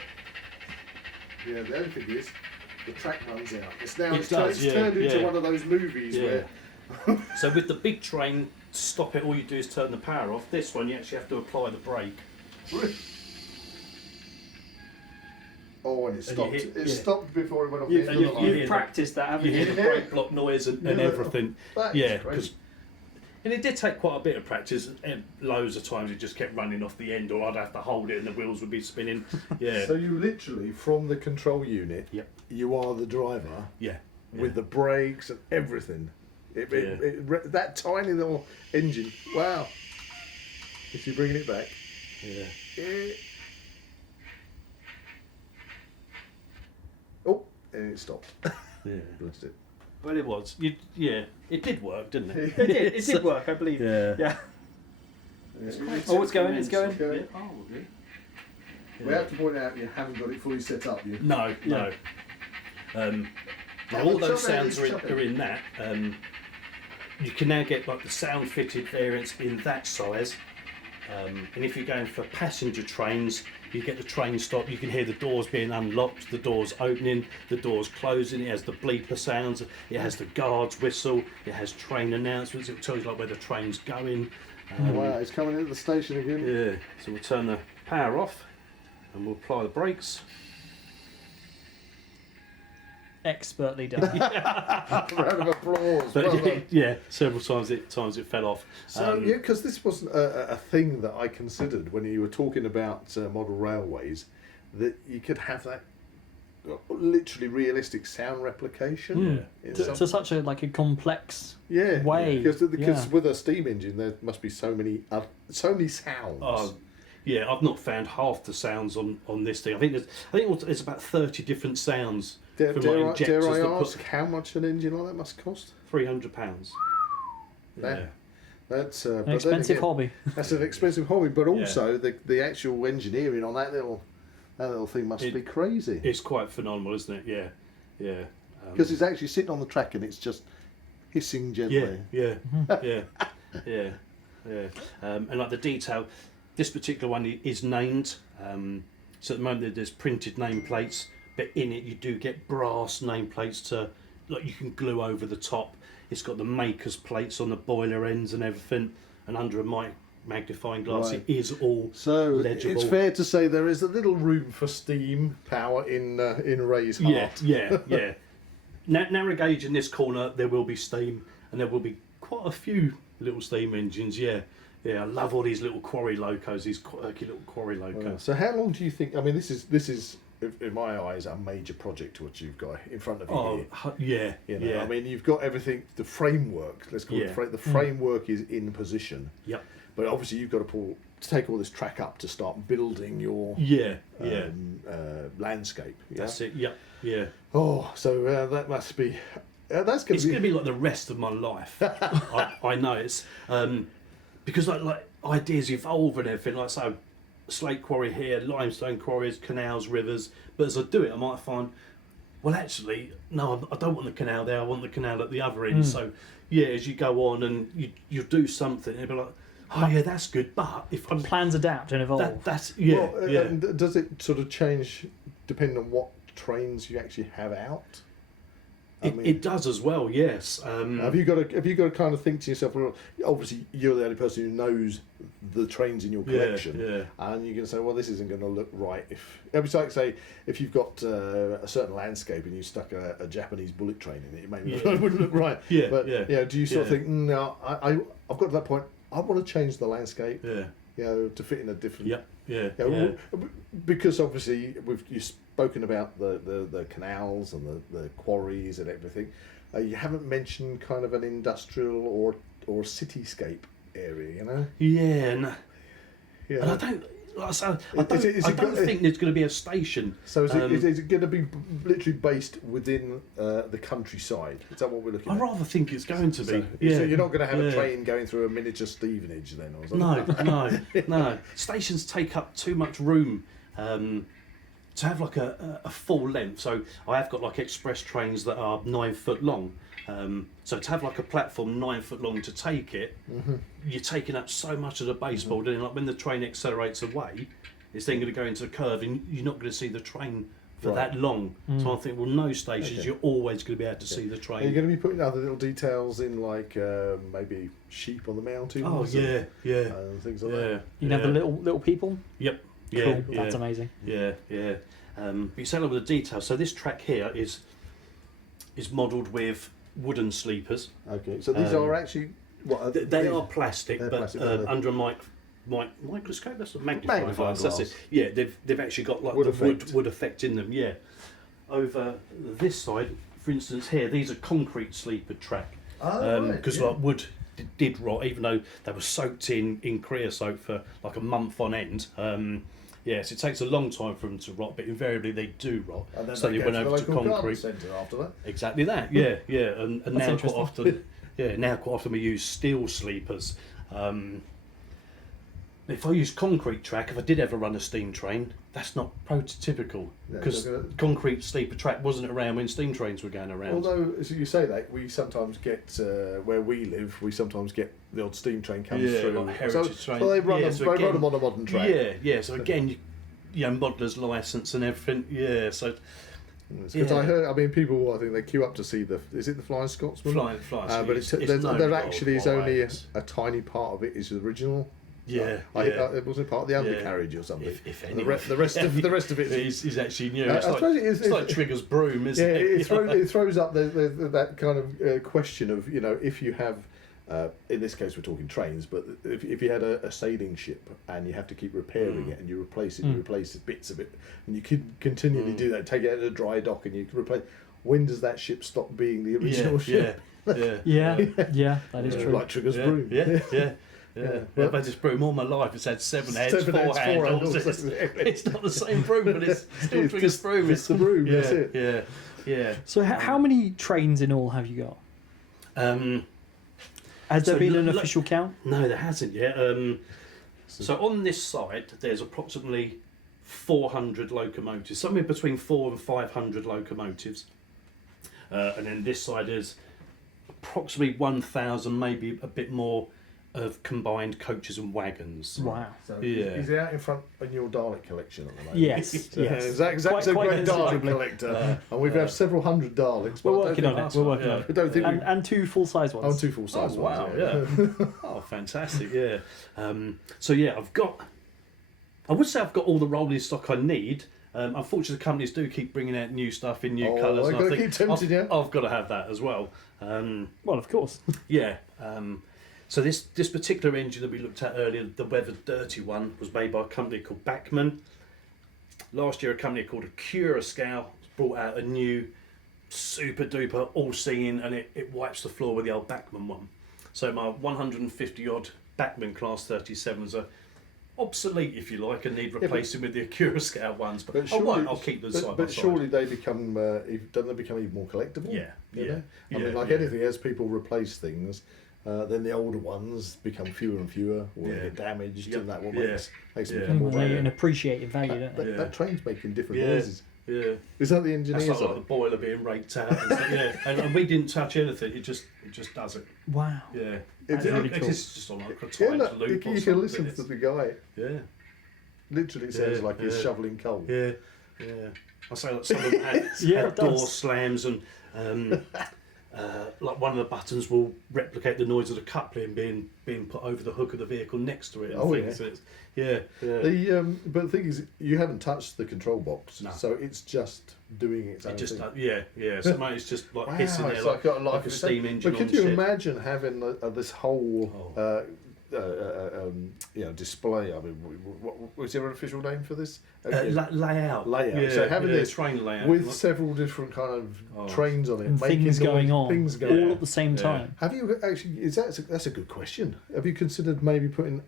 Yeah, the only thing is, the track runs out. It's now It it's does, turned into yeah. one of those movies Yeah. where So with the big train, to stop it, all you do is turn the power off. This one, you actually have to apply the brake. oh, and it you stopped. hit- It yeah. stopped before it went off You've, the you- end of the you line. hear you've practiced that, haven't You you? hear the brake block noise and Yeah. everything. That is Yeah, great. because and it did take quite a bit of practice. And loads of times it just kept running off the end, or I'd have to hold it and the wheels would be spinning. Yeah. So you literally, from the control unit, Yep. you are the driver Yeah. with the brakes and everything. That tiny little engine. Wow. Is she bringing it back? Yeah. Eh. Oh, and it stopped. Yeah. Blessed it. Well, it was. It did work, didn't it? It did work, I believe. Yeah. Yeah. Oh, it's going, it's going. Yeah. Oh, really? We have to point out you haven't got it fully set up. You. No, no. Now all those sounds are in that. You can now get like the sound fitted variants in that size. And if you're going for passenger trains, you get the train stop, you can hear the doors being unlocked, the doors opening, the doors closing, it has the bleeper sounds, it has the guard's whistle, it has train announcements, it tells you like where the train's going. Wow, it's coming into the station again. Yeah, so we'll turn the power off and we'll apply the brakes. Expertly done. Round of applause. But Well done. yeah, several times it fell off. So yeah, because this wasn't a thing that I considered when you were talking about model railways. that you could have that literally realistic sound replication. To such a complex Yeah, way. Because with a steam engine, there must be so many sounds. Oh, yeah, I've not found half the sounds on this thing. I think there's about 30 different sounds. Dare I that ask how much an engine like that must cost? £300. Yeah. That's An expensive hobby. That's an expensive hobby, but also the actual engineering on that little thing must be crazy. It's quite phenomenal, isn't it? Yeah. Because it's actually sitting on the track and it's just hissing gently. Yeah. And like the detail, this particular one is named. So at the moment there's printed nameplates, but in it you do get brass nameplates you can glue over the top. It's got the maker's plates on the boiler ends and everything, and under a magnifying glass it is all legible. It's fair to say there is a little room for steam power in Ray's heart. Yeah. Narrow gauge in this corner, there will be steam, and there will be quite a few little steam engines. Yeah. I love all these little quarry locos, these quirky little quarry locos. So how long do you think? I mean, this is in my eyes a major project what you've got in front of you here. Yeah. I mean, you've got everything. The framework, let's call it the framework is in position. Yep. But obviously you've got to take all this track up to start building your landscape. Yeah? That's it. Yeah. Oh, so that must be. It's going to be like the rest of my life. I know it's because like ideas evolve and everything. Like so, slate quarry here, limestone quarries, canals, rivers. But as I do it, I might find, well, actually, no, I don't want the canal there. I want the canal at the other end. So, as you go on and you do something, and you'll be like, oh yeah, that's good. But if plans adapt and evolve. And does it sort of change depending on what trains you actually have out? It does as well, yes. Have you got to kind of think to yourself? Well, obviously, you're the only person who knows the trains in your collection, and you're going to say, well, this isn't going to look right. It's like say if you've got a certain landscape and you stuck a Japanese bullet train in it, it maybe it wouldn't look right. Do you sort of think, no, I've got to that point. I want to change the landscape. To fit in a different. Because obviously you've spoken about the canals and the quarries and everything. You haven't mentioned kind of an industrial or cityscape area, you know? And I don't. Like I said, I don't think there's going to be a station. So is it going to be literally based within the countryside? Is that what we're looking at? I rather think it's going to be. So you're not going to have a train going through a miniature Stevenage then, or something? No. Stations take up too much room to have like a full length. So I have got like express trains that are 9 foot long. So to have like a platform 9 foot long to take it, you're taking up so much of the baseboard, and like when the train accelerates away, it's then going to go into a curve, and you're not going to see the train for that long. So I think, well, no stations, you're always going to be able to see the train. Are you going to be putting other little details in, like maybe sheep on the mountains? Oh yeah, and things like that. You can have the little people. Yep. Cool. That's amazing. Yeah. But you say a lot of the details. So this track here is modelled with wooden sleepers. Okay, so these are actually they are plastic, but plastic, under a microscope. That's a magnifying glass. That's it. Yeah, they've actually got like wood effect in them. Yeah. Over this side, for instance, here these are concrete sleeper track because like wood did rot, even though they were soaked in creosote for like a month on end. Yes, it takes a long time for them to rot, but invariably they do rot. And then so they went over to concrete. Centre after that. Exactly that. Yeah. And now quite often we use steel sleepers. If I use concrete track, if I did ever run a steam train, that's not prototypical because concrete sleeper track wasn't around when steam trains were going around. Although, as you say that, we sometimes get where we live, we sometimes get the odd steam train comes through. Like heritage train. So they run them on a modern track. Yeah. So again, modeller's license and everything. Yeah. So. Because I heard, people, I think they queue up to see is it the Flying Scotsman? Flying but there actually is only a tiny part of it is original. Yeah, it wasn't part of the undercarriage or something. If any, the rest of it is actually new. It's like Trigger's broom, isn't it? It throws up that kind of question of if you have In this case, we're talking trains, but if you had a sailing ship and you have to keep repairing it and you replace it, you replace bits of it, and you can continually do that, take it out of the dry dock and you can replace. When does that ship stop being the original ship? Yeah, that is true. Like Trigger's broom. Yeah, I've had this broom all my life. It's had 7 heads, 4 handles. It's not the same broom, but it's still Trigger's broom. It's the broom, that's it. Yeah. So how many trains in all have you got? Has there been an official count? No, there hasn't yet. So on this site, there's approximately 400 locomotives, somewhere between 400 and 500 locomotives. And then this side is approximately 1,000, maybe a bit more, of combined coaches and wagons. Wow. So Yeah. he's out in front of your Dalek collection at the moment. Yes, So, yes. Zach's a Quite great Dalek considerably. collector, and we've had several hundred Daleks. We're but I don't working think- on it. We're working on I it. don't think we... And 2 full-size ones. Oh, 2 full-size Oh, ones. wow, yeah. Oh, fantastic, yeah. So, yeah, I would say I've got all the rolling stock I need. Unfortunately, the companies do keep bringing out new stuff in new colours. They're And I going to think keep tempting you. I've got to have that as well. Well, of course. Yeah. So this particular engine that we looked at earlier, the Weather Dirty one, was made by a company called Bachmann. Last year, a company called Curascow brought out a new super duper all singing, and it wipes the floor with the old Bachmann one. So my 150 odd Bachmann Class 37s are obsolete, if you like, and need replacing with the Curascow ones. But I'll keep them side by But side. surely they become, don't they become even more collectible? Yeah, You know? yeah, I mean, like yeah. anything, as people replace things, then the older ones become fewer and fewer, or they get damaged, and that will makes them become more They valuable. appreciate value, don't they? That train's making different Yeah. noises. Yeah. Is that the engineers? That's like the boiler being raked out. And stuff, yeah, and we didn't touch anything. It just does it. Wow. Yeah, That's really cool. It's just on like a Yeah, timed look, loop. you or can something. listen to the guy. Yeah, Literally sounds Yeah, like he's yeah. shoveling coal. yeah. I say like some of them had, Yeah, had it does. door slams and like one of the buttons will replicate the noise of the coupling being put over the hook of the vehicle next to it. And Oh, things. yeah. So it's, yeah. But the thing is, you haven't touched the control box, No. so it's just doing its own It just thing. yeah. So mate, it's just like hissing there it's like got a steam engine. But could on the you ship. imagine having this whole display? I mean, was there an official name for this? Layout. Layout. Yeah, So having this train layout with several different kind of trains on it, And making things going noise, on. things going all on. at the same time. Have you actually? That's a good question. Have you considered maybe putting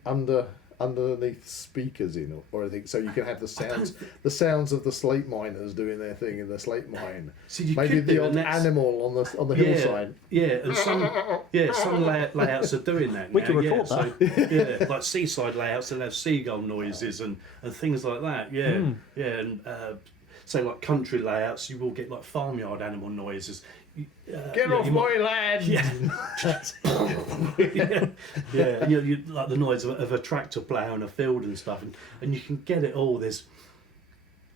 underneath speakers in or anything, so you can have the sounds of the slate miners doing their thing in the slate mine? See, you Maybe could the do, odd and that's- animal on the hillside. Yeah, and some layouts are doing that. We now, can record that. So, like seaside layouts, they'll have seagull noises and things like that. Yeah, and say like country layouts, you will get like farmyard animal noises. Get off my land! Yeah, and you like the noise of a tractor ploughing a field and stuff, and you can get it all.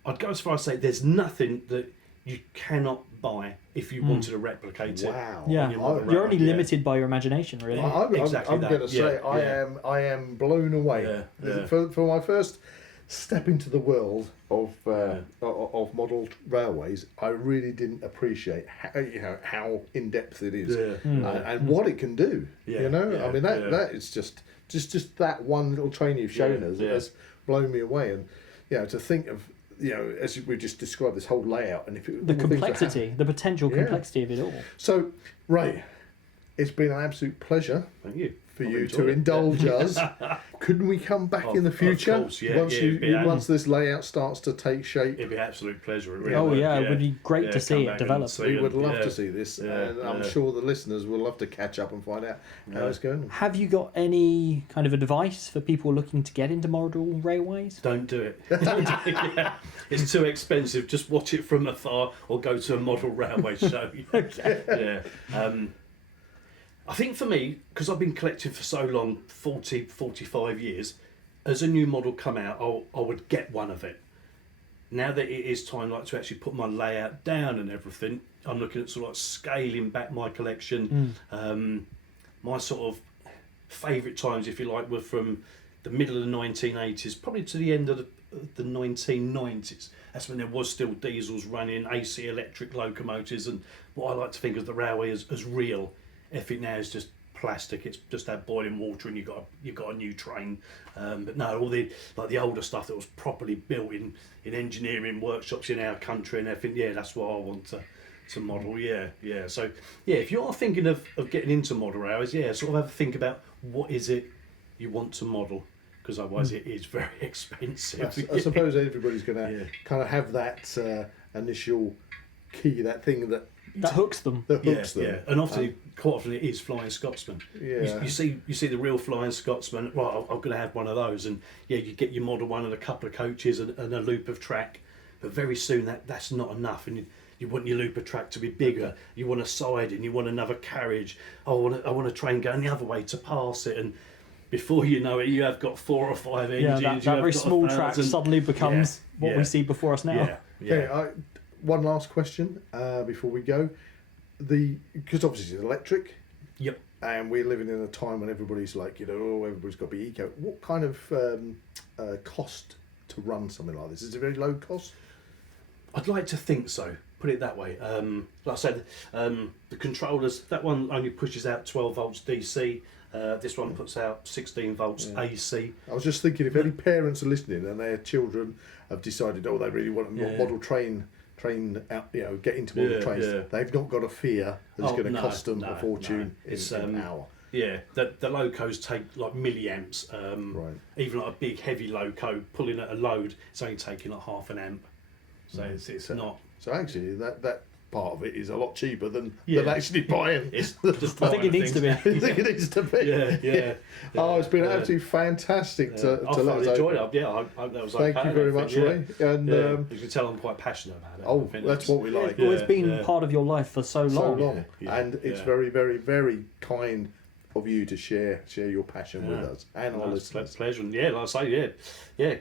I'd go as far as say there's nothing that you cannot buy if you wanted to replicate it. Wow. Yeah, your model you're only railway, limited by your imagination, really. I'm Exactly that. going to say Yeah, I am blown away. Yeah. For my first step into the world of model railways, I really didn't appreciate how in depth it is and what it can do. Yeah, I mean yeah. that is just that one little train you've shown us has blown me away. And to think of as we just described this whole layout and if The complexity, the potential complexity of it all. So Ray, it's been an absolute pleasure. Thank you. For I've you enjoyed to it. indulge us. Couldn't we come back in the Of future course, yeah, once this layout starts to take shape? It'd be an absolute pleasure. It really Oh would, yeah, it would be great to see come it back and develop. see We would it, love to see this, and I'm sure the listeners will love to catch up and find out how it's going. Have you got any kind of advice for people looking to get into model railways? Don't do it. Yeah. It's too expensive. Just watch it from afar or go to a model railway show. Yeah. I think for me, because I've been collecting for so long, 40, 45 years, as a new model come out, I would get one of it. Now that it is time to actually put my layout down and everything, I'm looking at sort of like scaling back my collection. My sort of favourite times, if you like, were from the middle of the 1980s, probably to the end of the 1990s. That's when there was still diesels running, AC electric locomotives, and what I like to think of the railway as real. Everything now is just plastic. It's just had boiling water, and you've got a new train. But no, all the older stuff that was properly built in engineering workshops in our country and everything. Yeah, that's what I want to model. Yeah. So yeah, if you are thinking of getting into model railways, yeah, sort of have a think about what is it you want to model, because otherwise it is very expensive. I suppose everybody's going to kind of have that initial key, that thing that hooks them. Yeah, and quite often it is Flying Scotsman. Yeah. You see the real Flying Scotsman. Right, I'm going to have one of those, and yeah, you get your Model 1 and a couple of coaches and a loop of track, but very soon that's not enough, and you want your loop of track to be bigger. You want a siding, you want another carriage. I want a train going the other way to pass it, and before you know it, you have got 4 or 5 engines. Yeah, that very small track suddenly becomes what we see before us now. Okay, one last question before we go. Because obviously it's electric. Yep. And we're living in a time when everybody's like, everybody's got to be eco. What kind of cost to run something like this? Is it very low cost? I'd like to think so. Put it that way. Like I said, the controllers, that one only pushes out 12 volts DC. This one puts out 16 volts AC. I was just thinking, if any parents are listening and their children have decided, they really want a model train out, get into model trains, they've not got a fear that it's going to cost them a fortune in an hour. Yeah, the locos take like milliamps. Even like a big heavy loco pulling at a load, it's only taking like half an amp. So it's not. So actually, that part of it is a lot cheaper than actually buying. It's just I think it needs to be. I think it needs to be. Yeah. Oh, it's been absolutely fantastic to let us enjoyed it. Yeah, I hope that was okay. Thank you very much, Ray. And you can tell I'm quite passionate about it. Oh, that's what we like. Well, it's been part of your life for so long. And it's very, very, very kind of you to share your passion with us and our listeners. Pleasure. And like I say,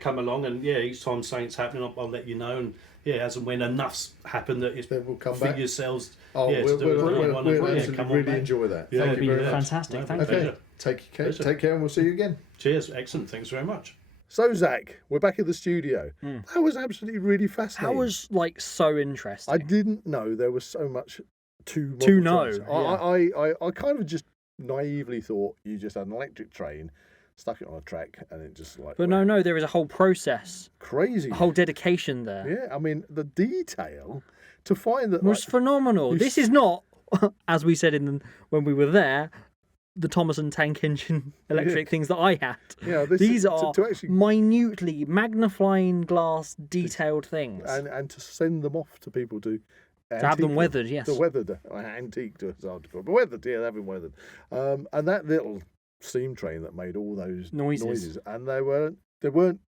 come along, and each time something's happening, I'll let you know. And as and when enough's happened, that it's then we'll come for back. yourselves. We'll really enjoy that. Yeah, Thank you very much. Fantastic. Thank you. Okay, take care, and we'll see you again. Cheers. Excellent. Thanks very much. So, Zach, we're back in the studio. That was absolutely really fascinating. That was so interesting. I didn't know there was so much to know. I kind of just naively thought you just had an electric train, stuck it on a track, and it just But no, there is a whole process. Crazy. A whole dedication there. Yeah, I mean, the detail to find that was phenomenal. This is not, as we said when we were there, the Thomason tank engine electric things that I had. Yeah, these are to actually, minutely magnifying glass detailed things. And to send them off to people to have them weathered, yes. The weathered, antique to it's hard to put, but weathered, they've been weathered. And that little steam train that made all those noises, and they weren't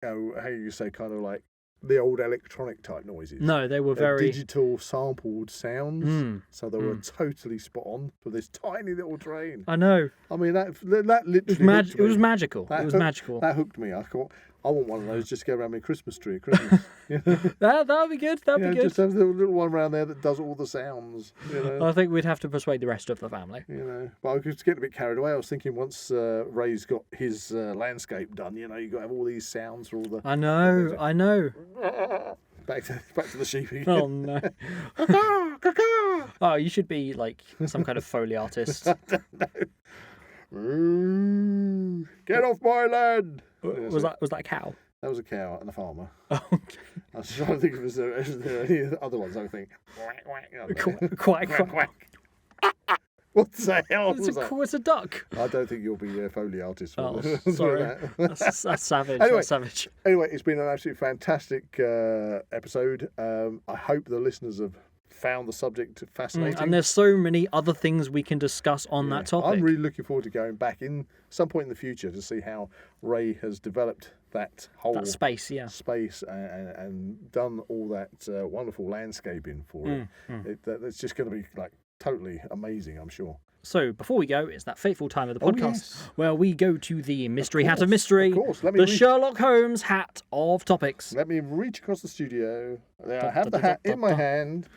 how you say, kind of like the old electronic type noises. No, they were very digital sampled sounds. So they were totally spot on for this tiny little train. I know. I mean, that literally it was magical. Magical. That hooked me. I thought, I want one of those just to go around my Christmas tree at Christmas. That'd be good. That'd be good. Just have the little one around there that does all the sounds. I think we'd have to persuade the rest of the family. But I was getting a bit carried away. I was thinking once Ray's got his landscape done, you got to have all these sounds for all the. I know. Back to the sheep again. Oh no. Oh, you should be like some kind of Foley artist. Get off my land. Was that a cow? That was a cow and a farmer. Oh, okay. I was trying to think if there any other ones. I think. Quack. What the hell was that? It's a duck. I don't think you'll be a Foley artist. Oh, sorry. That's savage. Anyway, that's savage. Anyway, it's been an absolutely fantastic episode. I hope the listeners have found the subject fascinating. And there's so many other things we can discuss on that topic. I'm really looking forward to going back in some point in the future to see how Ray has developed that whole space, and done all that wonderful landscaping for it. It's just going to be like totally amazing, I'm sure. So before we go, it's that fateful time of the podcast where we go to the mystery hat of mystery, the Sherlock Holmes hat of topics. Let me reach across the studio. I have the hat in my hand.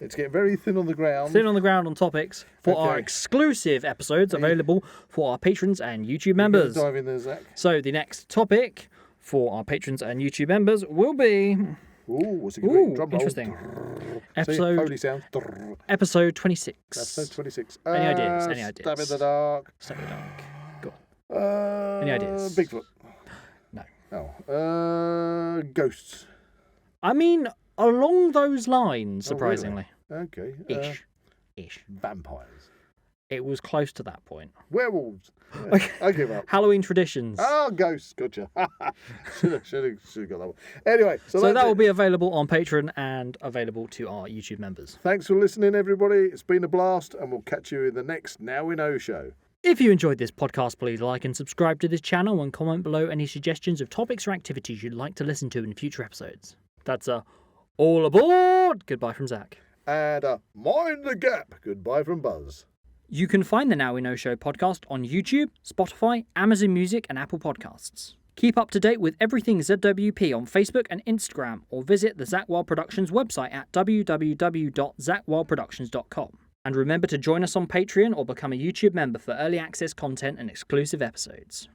It's getting very thin on the ground. Thin on the ground on topics for our exclusive episodes available for our patrons and YouTube members. Dive in there, Zach. So the next topic for our patrons and YouTube members will be Ooh, what's it going to be? Ooh, Drum roll. interesting. See, Foley sounds. Episode 26. Episode 26. Any ideas? Any ideas? Stab in the dark. Stab in the dark. Go on. Any ideas? Bigfoot. No. Oh. Ghosts. I mean, along those lines, surprisingly. Oh, really? Okay. Ish. Vampires. It was close to that point. Werewolves. Yeah, I give up. Halloween traditions. Oh, ghosts. Gotcha. should have got that one. Anyway. So that will be available on Patreon and available to our YouTube members. Thanks for listening, everybody. It's been a blast, and we'll catch you in the next Now We Know show. If you enjoyed this podcast, please like and subscribe to this channel and comment below any suggestions of topics or activities you'd like to listen to in future episodes. That's all aboard! Goodbye from Zach. And mind the gap. Goodbye from Buzz. You can find the Now We Know Show podcast on YouTube, Spotify, Amazon Music, and Apple Podcasts. Keep up to date with everything ZWP on Facebook and Instagram, or visit the Zak Wylde Productions website at www.zakwyldeproductions.com. And remember to join us on Patreon or become a YouTube member for early access content and exclusive episodes.